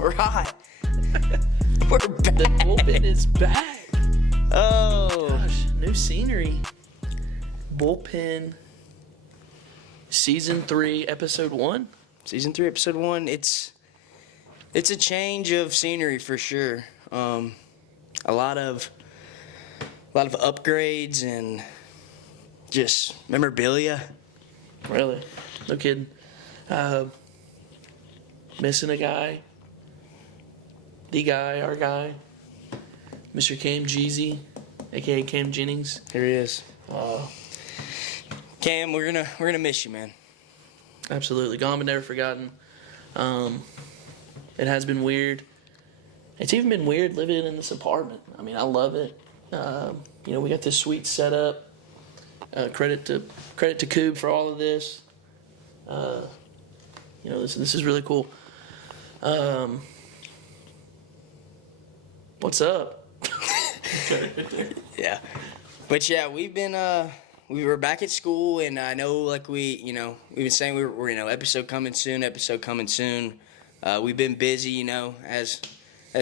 Right. We're back. The bullpen is back. Oh. Gosh, new scenery. Bullpen. Season 3, episode 1. Season 3, episode 1. It's a change of scenery for sure. A lot of upgrades and just memorabilia. Really? No kidding. Missing a guy. The guy, our guy. Mr. Cam Jeezy, a.k.a. Cam Jennings. Here he is. Cam, we're gonna miss you, man. Absolutely. Gone but never forgotten. It has been weird. It's even been weird living in this apartment. I mean, I love it. We got this sweet setup. Credit to Coob for all of this. This is really cool. What's up? Yeah. But yeah, we were back at school, and I know we've been saying we're episode coming soon. We've been busy, as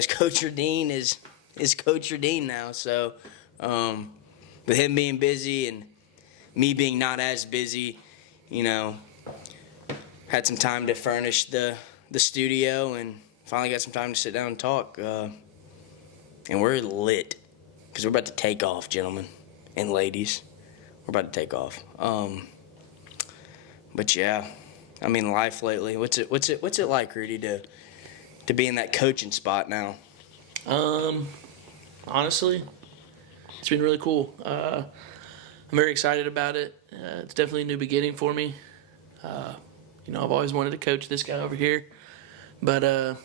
Coach Radine is Coach Radine now. So with him being busy and me being not as busy, had some time to furnish the studio and finally got some time to sit down and talk. And we're lit because we're about to take off, gentlemen and ladies. We're about to take off. But yeah, I mean, life lately. What's it like, Rudy, to be in that coaching spot now? Honestly, it's been really cool. I'm very excited about it. It's definitely a new beginning for me. I've always wanted to coach this guy over here, but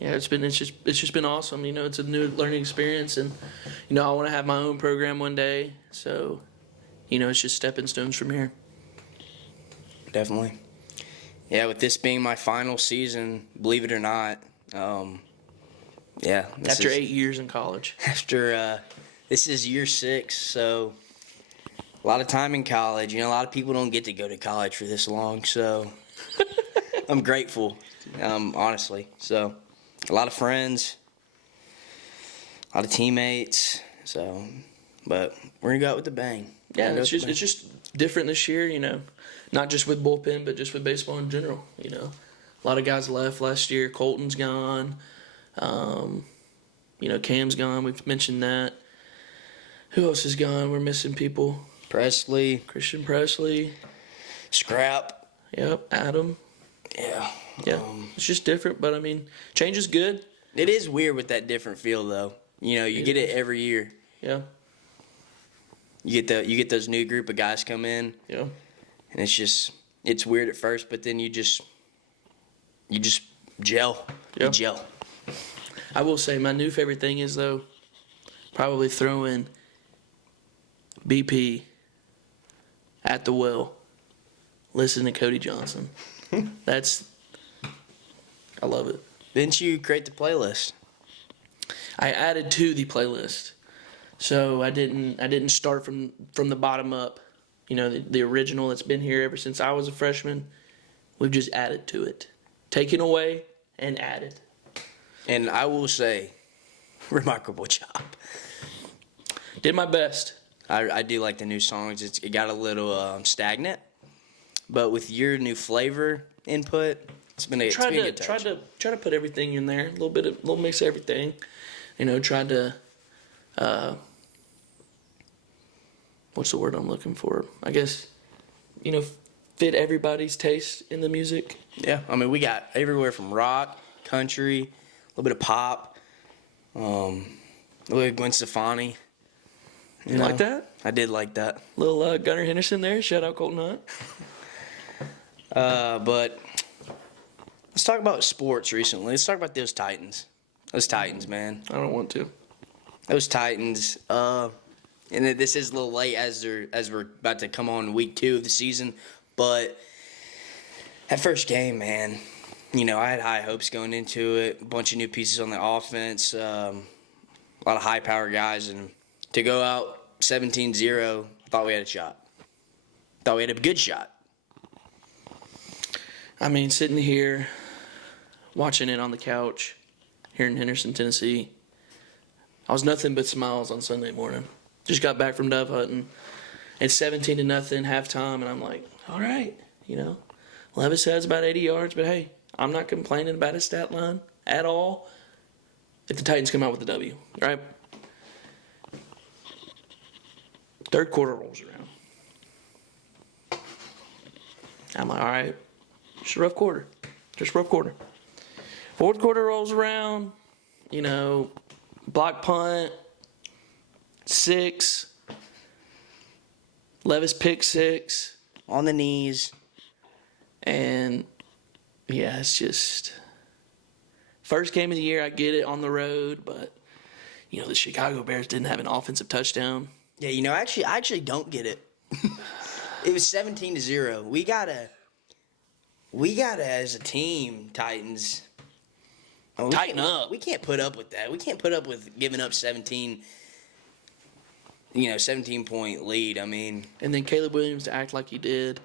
it's just been awesome. It's a new learning experience, and I want to have my own program one day. So, it's just stepping stones from here. Definitely. Yeah, with this being my final season, believe it or not. After 8 years in college. This is year 6, so a lot of time in college. A lot of people don't get to go to college for this long, so I'm grateful, honestly. So a lot of friends, a lot of teammates. So, but we're gonna go out with a bang. Yeah, it's just different this year. Not just with bullpen, but just with baseball in general. A lot of guys left last year. Colton's gone. Cam's gone. We've mentioned that. Who else is gone? We're missing people. Christian Presley. Scrap. Yep, Adam. Yeah. Yeah, it's just different, but change is good. It is weird with that different feel, though. You get it every year. Yeah. You get those new group of guys come in. Yeah. And it's weird at first, but then you just gel. Yeah. You gel. I will say my new favorite thing is, though, probably throwing BP at the well, listen to Cody Johnson. I love it. Didn't you create the playlist? I added to the playlist, so I didn't start from the bottom up. The original that's been here ever since I was a freshman. We've just added to it, taken away and added. And I will say, remarkable job. Did my best. I do like the new songs. It got a little stagnant, but with your new flavor input, it's been a good touch. Try to put everything in there, a little mix of everything. Tried to what's the word I'm looking for? I guess fit everybody's taste in the music. Yeah, we got everywhere from rock, country, a little bit of pop, a little bit of Gwen Stefani. You like that? I did like that. Little Gunnar Henderson there. Shout out Colton Hunt. But let's talk about sports recently. Let's talk about those Titans. Those Titans, man. I don't want to. Those Titans. And this is a little late as we're about to come on week 2 of the season. But that first game, man, I had high hopes going into it. A bunch of new pieces on the offense. A lot of high-power guys. And to go out 17-0, thought we had a shot. Thought we had a good shot. Sitting here watching it on the couch here in Henderson, Tennessee. I was nothing but smiles on Sunday morning. Just got back from dove hunting. It's 17-0 halftime, and I'm like, all right, Levis has about 80 yards, but hey, I'm not complaining about his stat line at all if the Titans come out with the W, right? Third quarter rolls around. I'm like, all right, just a rough quarter. Fourth quarter rolls around, block punt, 6. Levis pick 6. On the knees. And, yeah, it's just first game of the year. I get it, on the road, but, the Chicago Bears didn't have an offensive touchdown. Yeah, I actually don't get it. It was 17-0. We gotta as a team, Titans. Tighten up. We can't put up with that. We can't put up with giving up 17 point lead. I mean, And then Caleb Williams to act like he did,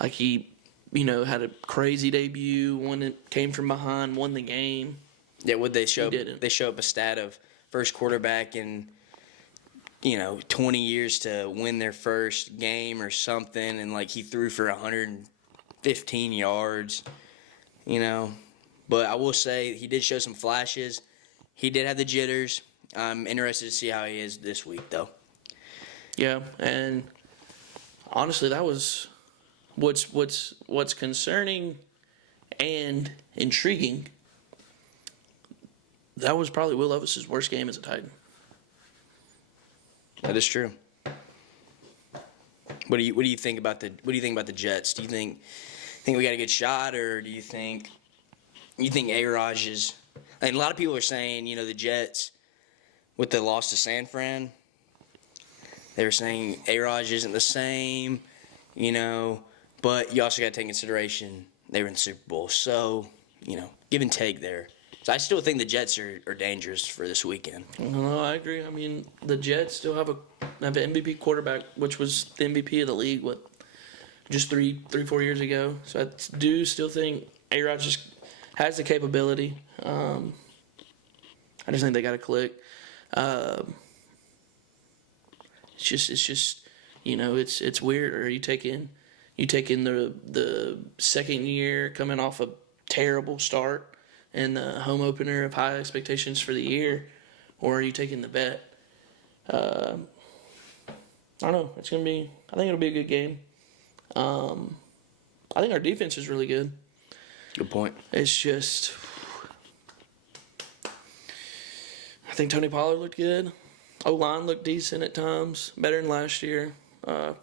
like he, had a crazy debut, one that came from behind, won the game. yeah, what they show? He didn't. They show up a stat of first quarterback in 20 years to win their first game or something, and like he threw for 115 yards. But I will say he did show some flashes. He did have the jitters. I'm interested to see how he is this week, though. Yeah, and honestly, that was what's concerning and intriguing. That was probably Will Levis's worst game as a Titan. That is true. What do you think about the Jets? Do you think we got a good shot, or do you think A-Raj is? And a lot of people are saying, the Jets with the loss to San Fran, they were saying A-Raj isn't the same, but you also got to take in consideration they were in the Super Bowl. So, give and take there. So I still think the Jets are dangerous for this weekend. No, I agree. I mean, the Jets still have an MVP quarterback, which was the MVP of the league, just 4 years ago. So I do still think A-Rod just has the capability. I just think they got to click. It's just it's weird. Or you take in the second year coming off a terrible start and the home opener of high expectations for the year, or are you taking the bet? I don't know. I think it'll be a good game. I think our defense is really good. Good point. It's just, I think Tony Pollard looked good. O-line looked decent at times, better than last year.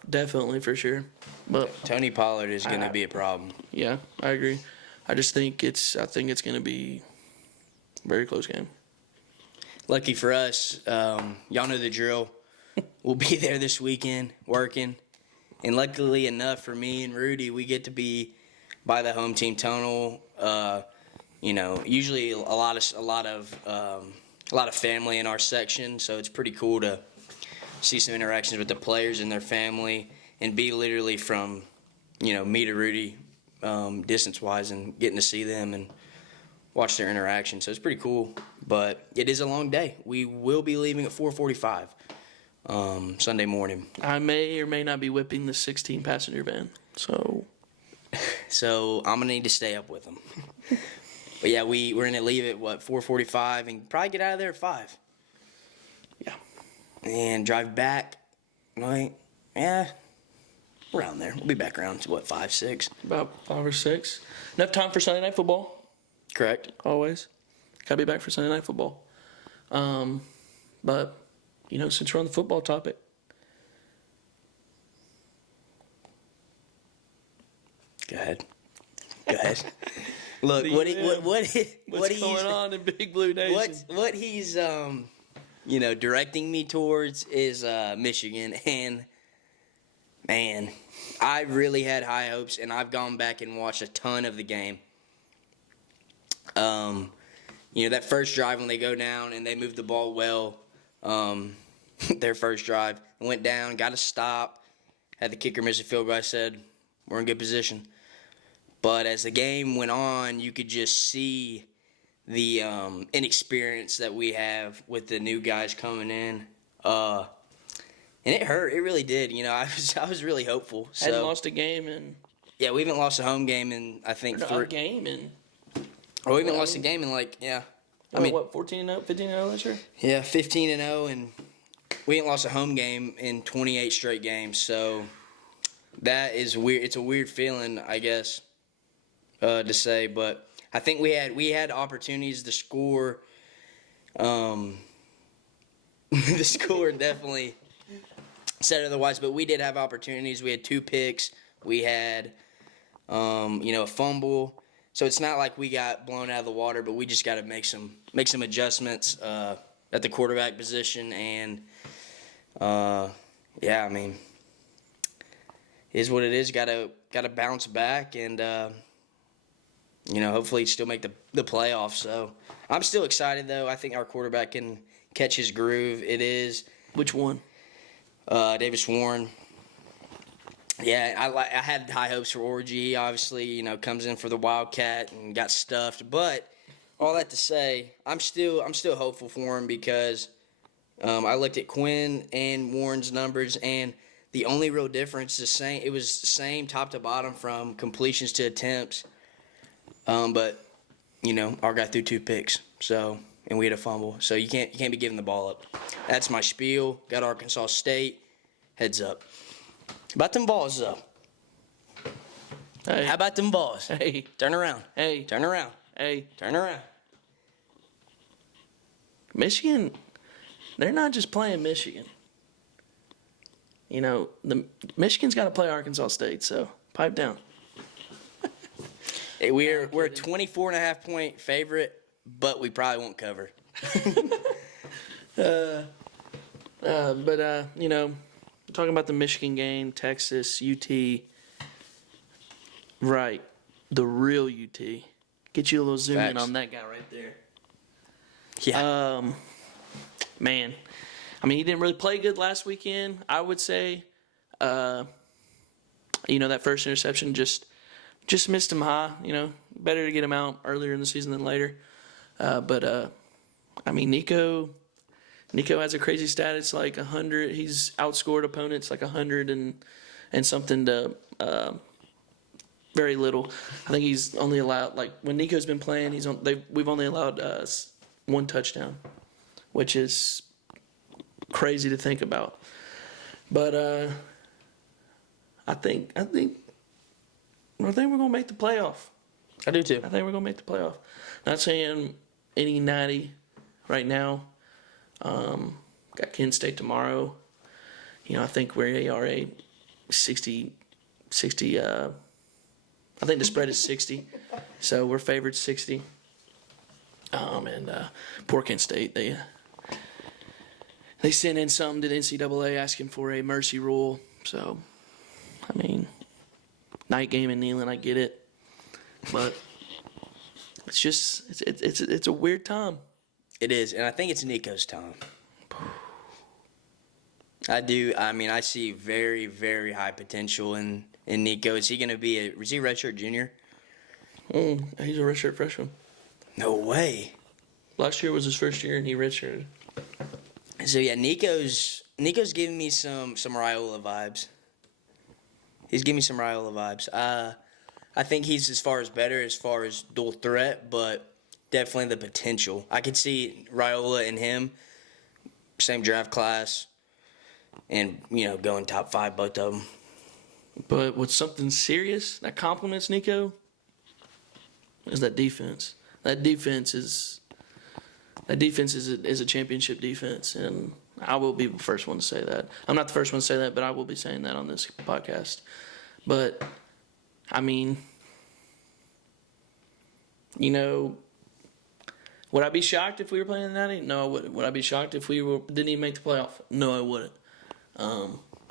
Definitely, for sure. But Tony Pollard is going to be a problem. yeah, I agree. I think it's going to be a very close game. Lucky for us, y'all know the drill. We'll be there this weekend working. And luckily enough for me and Rudy, we get to be by the home team tunnel. Usually a lot of family in our section, so it's pretty cool to see some interactions with the players and their family, and be literally from, me to Rudy, distance-wise, and getting to see them and watch their interaction. So it's pretty cool, but it is a long day. We will be leaving at 4:45 Sunday morning. I may or may not be whipping the 16-passenger van, so I'm gonna need to stay up with them. But yeah, we're gonna leave at 4:45 and probably get out of there at 5. yeah. And drive back, right? Yeah, around there. We'll be back around to 5, 6. About 5 or 6. Enough time for Sunday Night Football. Correct. Always. Gotta be back for Sunday Night Football. But, since we're on the football topic. Go ahead. Look, What's going on in Big Blue Nation? what he's directing me towards is Michigan, and man, I really had high hopes, and I've gone back and watched a ton of the game. That first drive when they go down and they move the ball well, their first drive went down, got a stop, had the kicker miss a field goal. I said, we're in good position. But as the game went on, you could just see the inexperience that we have with the new guys coming in. And it hurt. It really did. I was really hopeful. Hadn't So lost a game in yeah, we haven't lost a home game in I think a game in or we haven't lost a game in I mean, 14-0, 15-0 this year? yeah, 15-0, and we ain't lost a home game in 28 straight games. So that is weird. It's a weird feeling, I guess, to say. But I think we had opportunities to score. The score definitely said otherwise, but we did have opportunities. We had 2 picks. We had, a fumble. So it's not like we got blown out of the water, but we just got to make some adjustments at the quarterback position. And yeah, I mean, it is what it is. Got to bounce back and hopefully still make the playoffs. So I'm still excited though. I think our quarterback can catch his groove. It is Which one? Davis Warren. Yeah, I had high hopes for Orgy. Obviously, comes in for the Wildcat and got stuffed. But all that to say, I'm still hopeful for him because I looked at Quinn and Warren's numbers, and the only real difference is it was the same top to bottom from completions to attempts. But our guy threw 2 picks, and we had a fumble, so you can't be giving the ball up. That's my spiel. Got Arkansas State. Heads up. About them balls, though. Hey. How about them balls? Hey. Turn around. Hey. Turn around. Hey. Turn around. Michigan, they're not just playing Michigan. Michigan's got to play Arkansas State, so pipe down. Hey, we're a 24.5-point favorite, but we probably won't cover. Talking about the Michigan game, Texas, UT, right, the real UT. Get you a little zoom in Facts. on that guy right there. Yeah. Man, I mean, he didn't really play good last weekend, I would say. That first interception just missed him high. Better to get him out earlier in the season than later. Nico has a crazy stat. It's like 100. He's outscored opponents like 100 and something to very little. I think he's only allowed, like when Nico's been playing, we've only allowed 1 touchdown, which is crazy to think about. But I think we're gonna make the playoff. I do too. I think we're gonna make the playoff. Not saying any natty right now. Got Kent State tomorrow. I think we are a 60. I think the spread is 60, so we're favored 60. Poor Kent State, they sent in something to the NCAA asking for a mercy rule. So, I mean, night game in Neyland, I get it, but it's just it's a weird time. It is, and I think it's Nico's time. I do. I mean, I see very, very high potential in Nico. Is he going to be is he a redshirt junior? He's a redshirt freshman. No way. Last year was his first year, and he redshirted. So yeah, Nico's giving me some Raiola vibes. He's giving me some Raiola vibes. I think he's as far as dual threat, but definitely the potential. I could see Raiola and him, same draft class, and going top 5, both of them. But what's something serious that complements Nico is that defense. That defense is a championship defense, and I will be the first one to say that. I'm not the first one to say that, but I will be saying that on this podcast. But I mean, would I be shocked if we were playing the Natty? No, I wouldn't. Would I be shocked if we didn't even make the playoff? No, I wouldn't.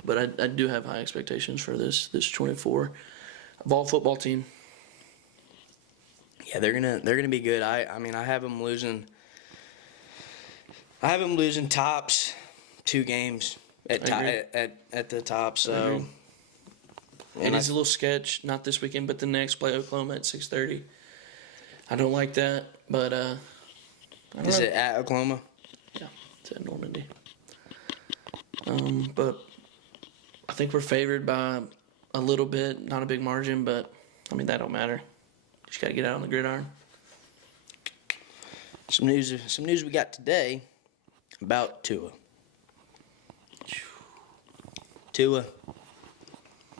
But I do have high expectations for this 24 ball football team. Yeah, they're gonna be good. I mean, I have them losing. I have them losing tops 2 games at the top. So It is a little sketch. Not this weekend, but the next. Play Oklahoma at 6:30. I don't like that, but I don't Is know. it at Oklahoma? Yeah, it's at Normandy. But I think we're favored by a little bit, not a big margin, but I mean that don't matter. Just got to get out on the gridiron. Some news we got today about Tua. Tua,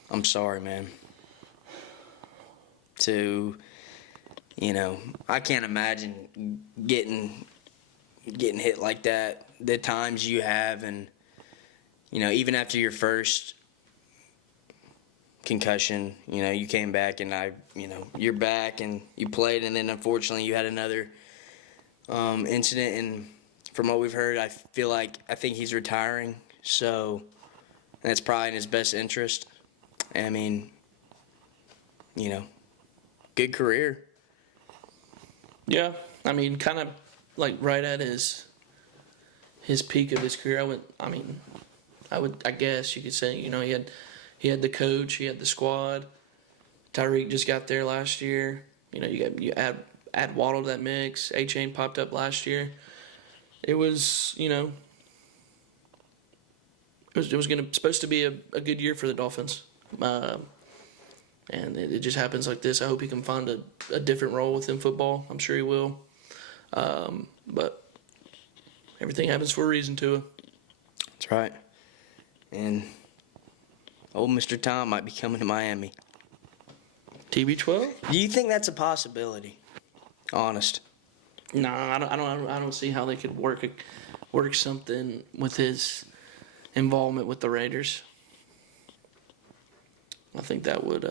I'm sorry, man. I can't imagine getting hit like that. The times you have, and even after your first concussion, you came back, and you're back and you played, and then unfortunately you had another incident. And from what we've heard, I think he's retiring. So that's probably in his best interest. I mean, good career. Yeah, I mean, kind of like right at his peak of his career. I guess you could say, he had the coach, he had the squad. Tyreek just got there last year. You add Waddle to that mix. A-Chain popped up last year. It was, it was supposed to be a good year for the Dolphins. And it just happens like this. I hope he can find a different role within football. I'm sure he will. But everything happens for a reason, Tua. That's right. And old Mr. Tom might be coming to Miami. TB12? Do you think that's a possibility? Honest. No, I don't see how they could work something with his involvement with the Raiders. I think that would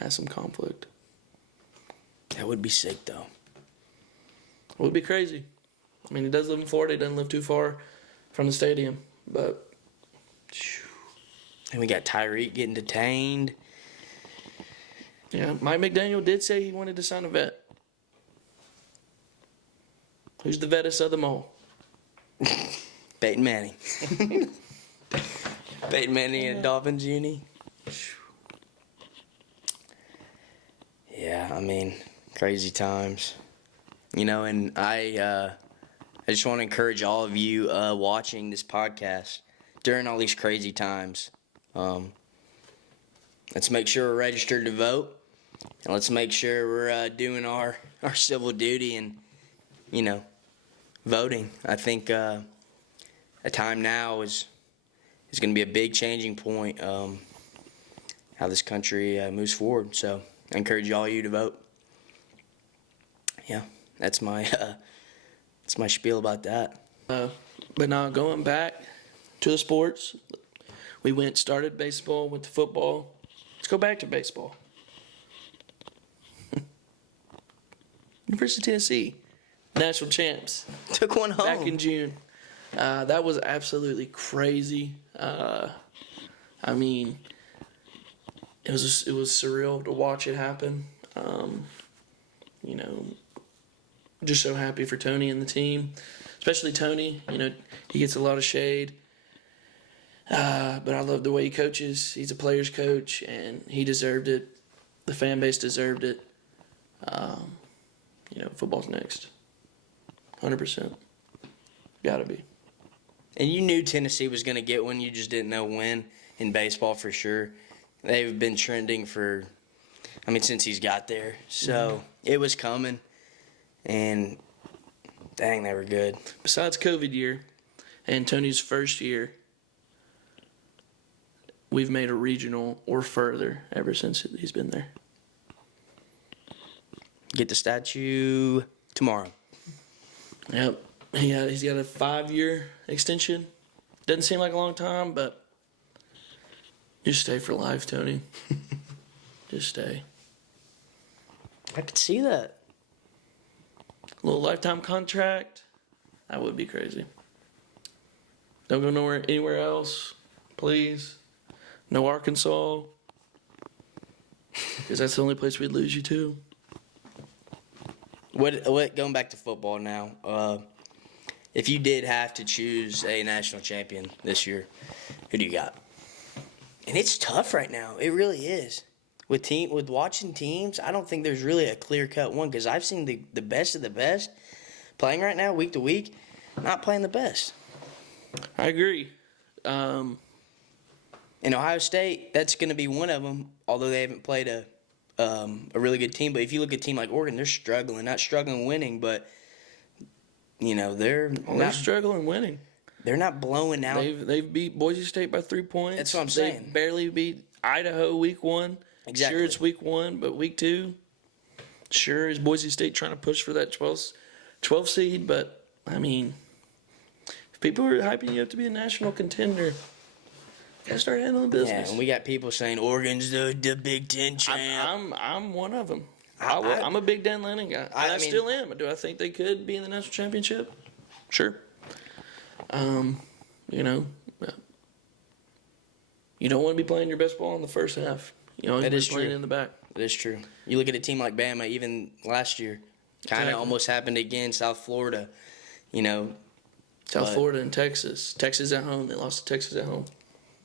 have some conflict. That would be sick, though. It would be crazy. I mean, he does live in Florida. He doesn't live too far from the stadium. But, and we got Tyreek getting detained. Yeah, Mike McDaniel did say he wanted to sign a vet. Who's the vettest of them all? Peyton Manning. Peyton Manning and Dolphins uni. Yeah, I mean, crazy times. And I just want to encourage all of you watching this podcast during all these crazy times. Let's make sure we're registered to vote, and let's make sure we're doing our civil duty and, voting. I think a time now is going to be a big changing point how this country moves forward. So I encourage all you to vote. Yeah, that's my spiel about that. But now going back to the sports, we started baseball, went to football. Let's go back to baseball. University of Tennessee, national champs. Took one home. Back in June. That was absolutely crazy. I mean, it was surreal to watch it happen. Just so happy for Tony and the team, especially Tony. He gets a lot of shade, but I love the way he coaches. He's a player's coach, and he deserved it. The fan base deserved it. Football's next. 100%. Gotta be. And you knew Tennessee was going to get one. You just didn't know when in baseball for sure. They've been trending since he's got there. So It was coming. And dang, they were good. Besides COVID year and Tony's first year, we've made a regional or further ever since he's been there. Get the statue tomorrow. Yep. He's got a 5-year extension. Doesn't seem like a long time, but just stay for life, Tony. Just stay. I could see that. A little lifetime contract. That would be crazy. Don't go anywhere else, please. No Arkansas. Because that's the only place we'd lose you to. What? Going back to football now. If you did have to choose a national champion this year, who do you got? And it's tough right now. It really is. With watching teams, I don't think there's really a clear cut one because I've seen the best of the best playing right now week to week, not playing the best. I agree. In Ohio State, that's going to be one of them. Although they haven't played a really good team, but if you look at a team like Oregon, they're struggling. Not struggling winning, but they're They're struggling winning. They're not blowing out. They've beat Boise State by 3 points. That's what I'm saying. They barely beat Idaho week 1. Exactly. Sure, it's week 1, but week 2, sure is Boise State trying to push for that 12 seed. But I mean, if people are hyping you up to be a national contender, you gotta start handling business. Yeah, and we got people saying Oregon's the Big Ten champ. I'm one of them. I- I'm a big Dan Lanning guy. I And I mean- still am. Do I think they could be in the national championship? Sure. You don't want to be playing your best ball in the first half. You always That be is playing true. in the back. That's true. You look at a team like Bama, even last year, kind of Exactly. almost happened again. South Florida, South But- Florida and Texas. Texas at home. They lost to Texas at home.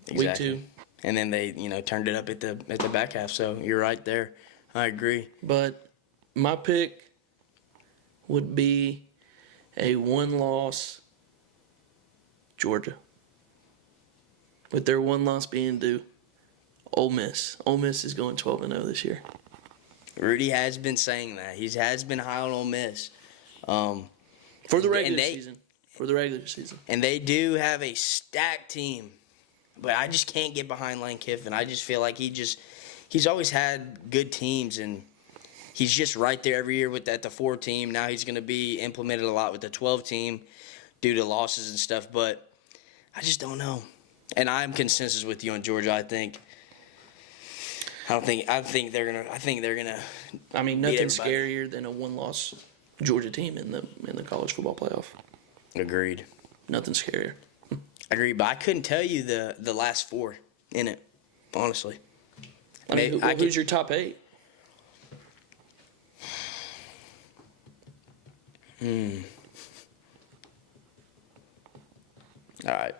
Week Exactly. 2. and then they turned it up at the back half. So you're right there. I agree. But my pick would be a 1-loss Georgia. With their 1 loss being due, Ole Miss. Ole Miss is going 12-0 this year. Rudy has been saying that. He has been high on Ole Miss. For the And regular they- season. For the regular season. And they do have a stacked team. But I just can't get behind Lane Kiffin. I just feel like he's always had good teams, and he's just right there every year at the 4 team. Now he's going to be implemented a lot with the 12 team due to losses and stuff. But I just don't know. And I'm consensus with you on Georgia. I think they're gonna. I mean, beat nothing everybody. scarier than a 1-loss Georgia team in the college football playoff. Agreed. Nothing scarier. Agreed. But I couldn't tell you the last 4 in it, honestly. I mean, who's your top 8? All right.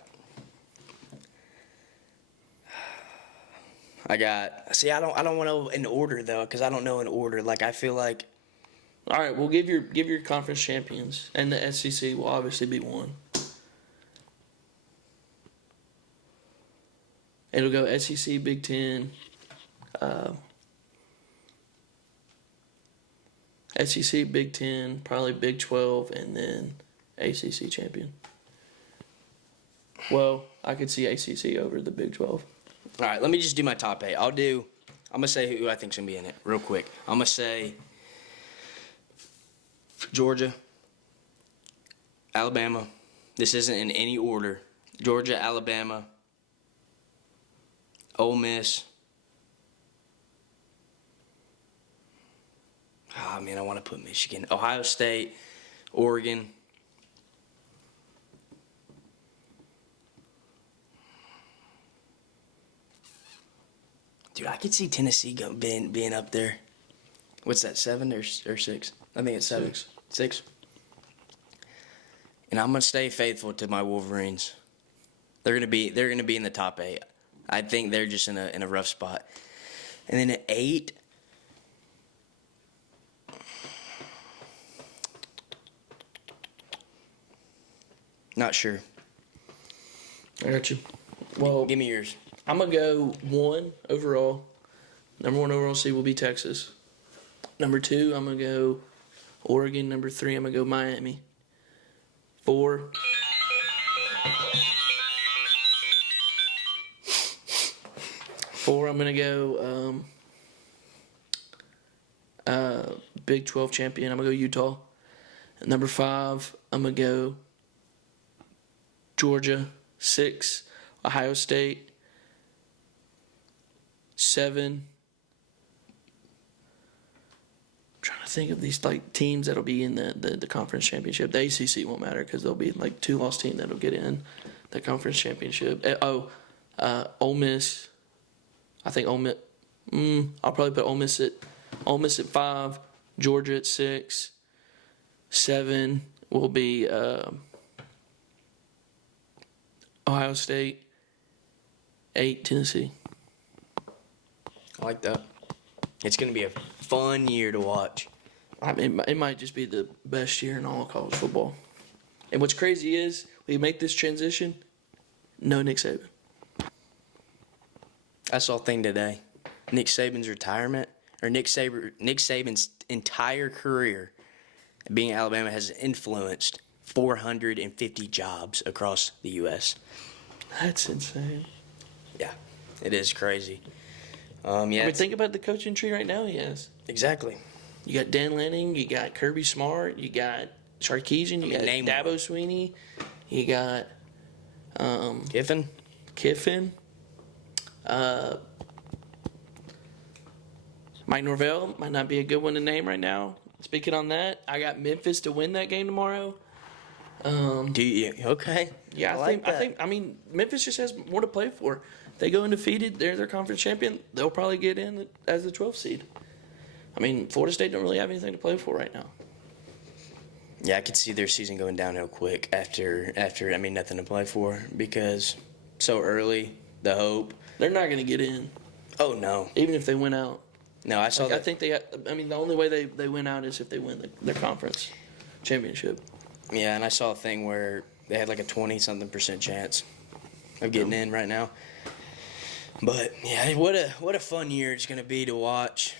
I don't want to in order though, because I don't know in order. Like I feel like All right, well, give your conference champions, and the SEC will obviously be one. It'll go SEC, Big Ten, SEC, Big Ten, probably Big 12, and then ACC champion. Well, I could see ACC over the Big 12. all right. Let me just do my top 8. I'm gonna say who I think's gonna be in it real quick. I'm gonna say Georgia, Alabama. This isn't in any order. Georgia, Alabama, Ole Miss. Oh man, I want to put Michigan, Ohio State, Oregon. Dude, I could see Tennessee being up there. What's that, 7 or 6? I think it's 7. 6. And I'm gonna stay faithful to my Wolverines. They're gonna be in the top 8. I think they're just in a rough spot. And then at 8, not sure. I got you. Well, Give me yours. I'm going to go 1 overall. Number 1 overall seed will be Texas. Number 2, I'm going to go Oregon. Number 3, I'm going to go Miami. 4. I'm going to go Big 12 champion. I'm going to go Utah. And number 5, I'm going to go Georgia. 6, Ohio State. 7. I'm trying to think of these teams that'll be in the conference championship. The ACC won't matter because there'll be 2-loss team that'll get in the conference championship. Ole Miss. I think Ole Miss. I'll probably put Ole Miss at 5. Georgia at 6. 7 will be Ohio State. 8 Tennessee. I like that. It's going to be a fun year to watch. I mean, it might just be the best year in all of college football. And what's crazy is we make this transition, no Nick Saban. I saw a thing today. Nick Saban's retirement, or Nick Saban's entire career being at Alabama has influenced 450 jobs across the U.S. That's insane. Yeah, it is crazy. Yeah, I mean, think about the coaching tree right now he has. exactly. You got Dan Lanning, you got Kirby Smart, you got Sarkisian, you got name Dabo one. Sweeney, you got Kiffin? Kiffin, Mike Norvell might not be a good one to name right now. Speaking on that, I got Memphis to win that game tomorrow. Do you? Okay. Yeah, I think. I mean, Memphis just has more to play for. If they go undefeated, they're their conference champion. They'll probably get in as the 12th seed. I mean, Florida State don't really have anything to play for right now. Yeah, I could see their season going downhill quick after nothing to play for because so early, the hope. They're not going to get in, Oh no. even if they win out. No, I saw I that. think I mean, the only way they win out is if they win their conference championship. Yeah, and I saw a thing where they had like a 20-something% chance of getting in right now. But yeah, what a fun year it's gonna be to watch.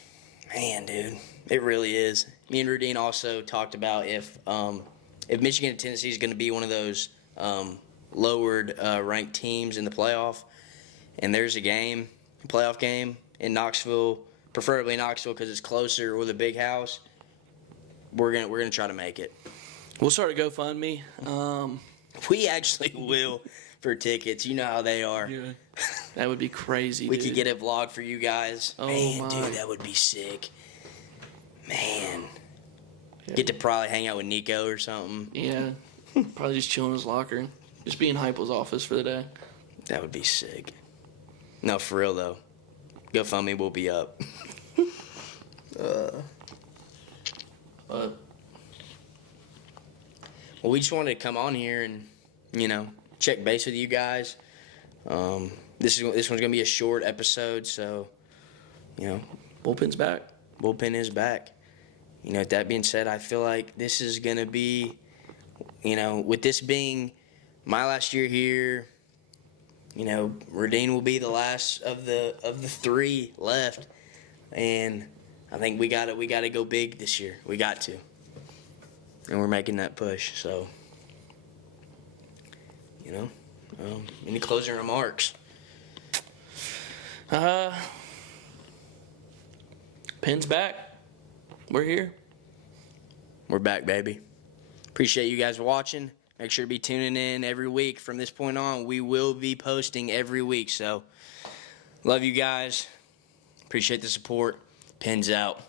Man, dude, it really is. Me and Rudine also talked about if Michigan and Tennessee is gonna be one of those lowered ranked teams in the playoff, and there's a playoff game in Knoxville, preferably Knoxville because it's closer or the big house. We're gonna try to make it. We'll start a GoFundMe. We actually will for tickets. You know how they are. Yeah. That would be crazy. We dude. could get a vlog for you guys. Oh, Man, my. dude, that would be sick. Man. Yeah. Get to probably hang out with Nico or something. Yeah, probably just chilling in his locker, just be in Heupel's office for the day. That would be sick. No, for real though. GoFundMe will be up. But Well, we just wanted to come on here and, check base with you guys. This one's gonna be a short episode, so, bullpen's back. bullpen is back. With that being said, I feel like this is gonna be, with this being my last year here, Radine will be the last of the three left, and I think we gotta go big this year. We got to, and we're making that push. So, any closing remarks? Pen's back. We're here. We're back, baby. Appreciate you guys watching. Make sure to be tuning in every week. From this point on, we will be posting every week. So, love you guys. Appreciate the support. Pens out.